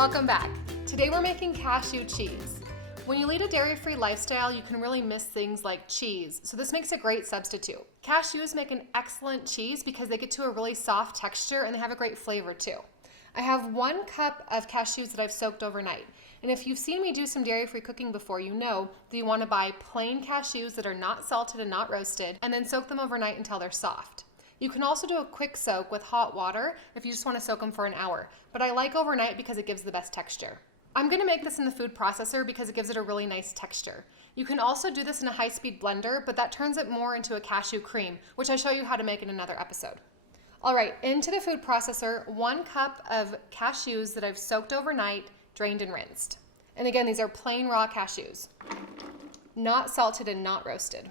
Welcome back. Today we're making cashew cheese. When you lead a dairy-free lifestyle, you can really miss things like cheese, so this makes a great substitute. Cashews make an excellent cheese because they get to a really soft texture and they have a great flavor too. I have 1 cup of cashews that I've soaked overnight. And if you've seen me do some dairy-free cooking before, you know that you want to buy plain cashews that are not salted and not roasted, and then soak them overnight until they're soft. You can also do a quick soak with hot water if you just want to soak them for an hour, but I like overnight because it gives the best texture. I'm going to make this in the food processor because it gives it a really nice texture. You can also do this in a high-speed blender, but that turns it more into a cashew cream, which I show you how to make in another episode. All right, into the food processor, 1 cup of cashews that I've soaked overnight, drained and rinsed. And again, these are plain raw cashews, not salted and not roasted.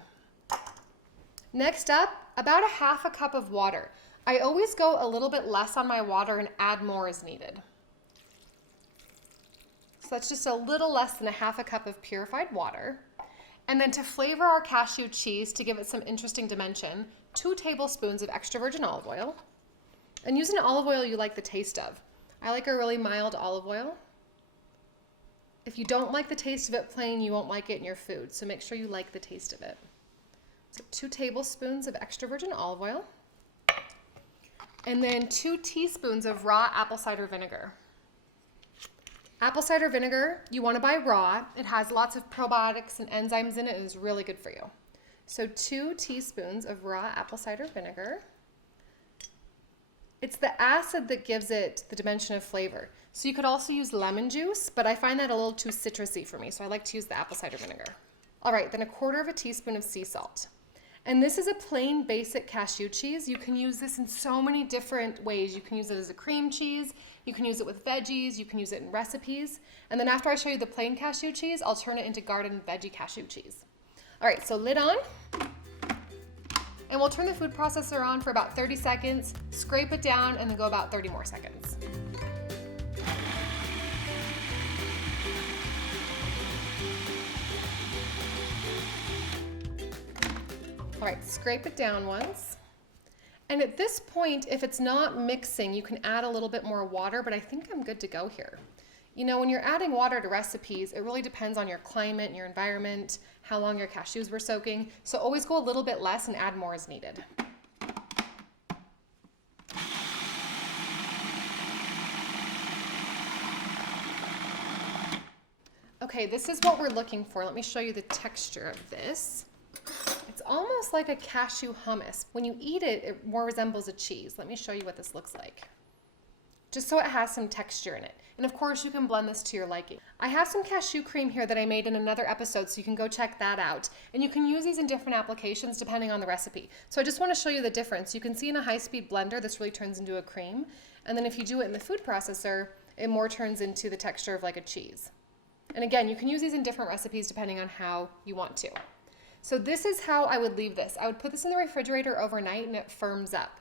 Next up, about 1/2 cup of water. I always go a little bit less on my water and add more as needed. So that's just a little less than 1/2 cup of purified water. And then to flavor our cashew cheese, to give it some interesting dimension, 2 tablespoons of extra virgin olive oil. And use an olive oil you like the taste of. I like a really mild olive oil. If you don't like the taste of it plain, you won't like it in your food, so make sure you like the taste of it. So 2 tablespoons of extra virgin olive oil. And then 2 teaspoons of raw apple cider vinegar. Apple cider vinegar, you want to buy raw. It has lots of probiotics and enzymes in it and is really good for you. So 2 teaspoons of raw apple cider vinegar. It's the acid that gives it the dimension of flavor. So you could also use lemon juice, but I find that a little too citrusy for me, so I like to use the apple cider vinegar. All right, then 1/4 teaspoon of sea salt. And this is a plain basic cashew cheese. You can use this in so many different ways. You can use it as a cream cheese, you can use it with veggies, you can use it in recipes. And then after I show you the plain cashew cheese, I'll turn it into garden veggie cashew cheese. All right, so lid on. And we'll turn the food processor on for about 30 seconds, scrape it down, and then go about 30 more seconds. All right, scrape it down once. And at this point, if it's not mixing, you can add a little bit more water, but I think I'm good to go here. You know, when you're adding water to recipes, it really depends on your climate, your environment, how long your cashews were soaking. So always go a little bit less and add more as needed. Okay, this is what we're looking for. Let me show you the texture of this. It's almost like a cashew hummus. When you eat it, it more resembles a cheese. Let me show you what this looks like, just so it has some texture in it. And of course, you can blend this to your liking. I have some cashew cream here that I made in another episode, so you can go check that out. And you can use these in different applications depending on the recipe. So I just want to show you the difference. You can see in a high-speed blender, this really turns into a cream. And then if you do it in the food processor, it more turns into the texture of like a cheese. And again, you can use these in different recipes depending on how you want to. So this is how I would leave this. I would put this in the refrigerator overnight and it firms up.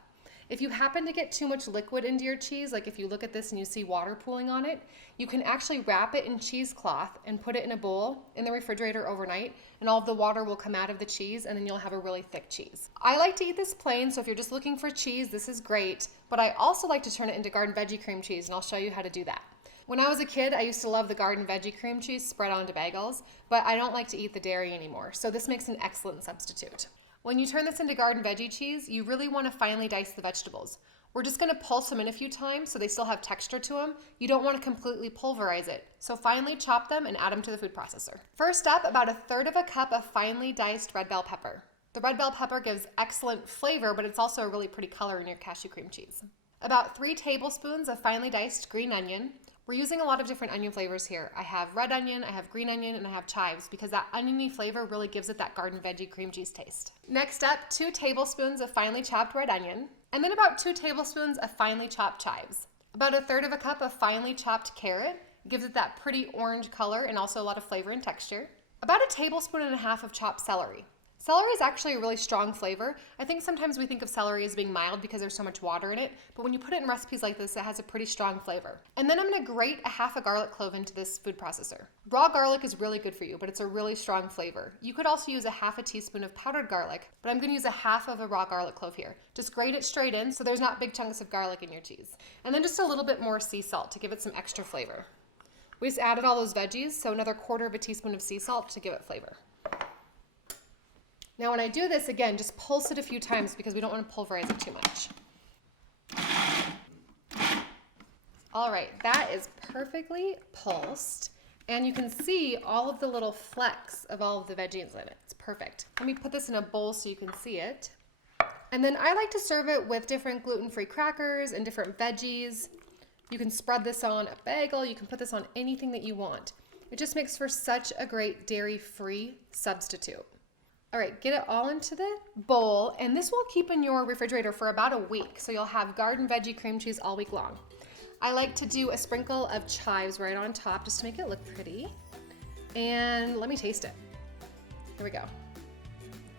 If you happen to get too much liquid into your cheese, like if you look at this and you see water pooling on it, you can actually wrap it in cheesecloth and put it in a bowl in the refrigerator overnight, and all of the water will come out of the cheese and then you'll have a really thick cheese. I like to eat this plain, so if you're just looking for cheese, this is great, but I also like to turn it into garden veggie cream cheese, and I'll show you how to do that. When I was a kid, I used to love the garden veggie cream cheese spread onto bagels, but I don't like to eat the dairy anymore, so this makes an excellent substitute. When you turn this into garden veggie cheese, you really want to finely dice the vegetables. We're just going to pulse them in a few times so they still have texture to them. You don't want to completely pulverize it, so finely chop them and add them to the food processor. First up, about 1/3 cup of finely diced red bell pepper. The red bell pepper gives excellent flavor, but it's also a really pretty color in your cashew cream cheese. About 3 tablespoons of finely diced green onion. We're using a lot of different onion flavors here. I have red onion, I have green onion, and I have chives because that oniony flavor really gives it that garden veggie cream cheese taste. Next up, 2 tablespoons of finely chopped red onion, and then about 2 tablespoons of finely chopped chives. About 1/3 cup of finely chopped carrot. It gives it that pretty orange color and also a lot of flavor and texture. About 1.5 tablespoons of chopped celery. Celery is actually a really strong flavor. I think sometimes we think of celery as being mild because there's so much water in it, but when you put it in recipes like this, it has a pretty strong flavor. And then I'm gonna grate 1/2 garlic clove into this food processor. Raw garlic is really good for you, but it's a really strong flavor. You could also use 1/2 teaspoon of powdered garlic, but I'm gonna use 1/2 of a raw garlic clove here. Just grate it straight in so there's not big chunks of garlic in your cheese. And then just a little bit more sea salt to give it some extra flavor. We just added all those veggies, so another 1/4 teaspoon of sea salt to give it flavor. Now when I do this, again, just pulse it a few times because we don't want to pulverize it too much. All right, that is perfectly pulsed. And you can see all of the little flecks of all of the veggies in it. It's perfect. Let me put this in a bowl so you can see it. And then I like to serve it with different gluten-free crackers and different veggies. You can spread this on a bagel. You can put this on anything that you want. It just makes for such a great dairy-free substitute. All right, get it all into the bowl, and this will keep in your refrigerator for about a week. So you'll have garden veggie cream cheese all week long. I like to do a sprinkle of chives right on top just to make it look pretty. And let me taste it. Here we go.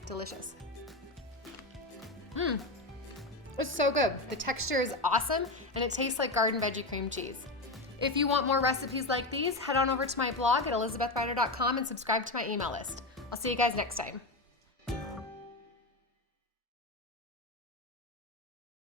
Delicious. It's so good. The texture is awesome, and it tastes like garden veggie cream cheese. If you want more recipes like these, head on over to my blog at elizabethrider.com and subscribe to my email list. I'll see you guys next time.